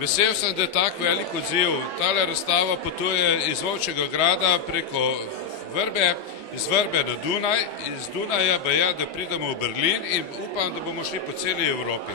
Vesel sem, da je tak velik odziv. Tale razstava potuje iz Volčjega grada preko Vrbe, iz Vrbe na Dunaj, iz Dunaja baje, da pridemo v Berlin in upam, da bomo šli po celi Evropi.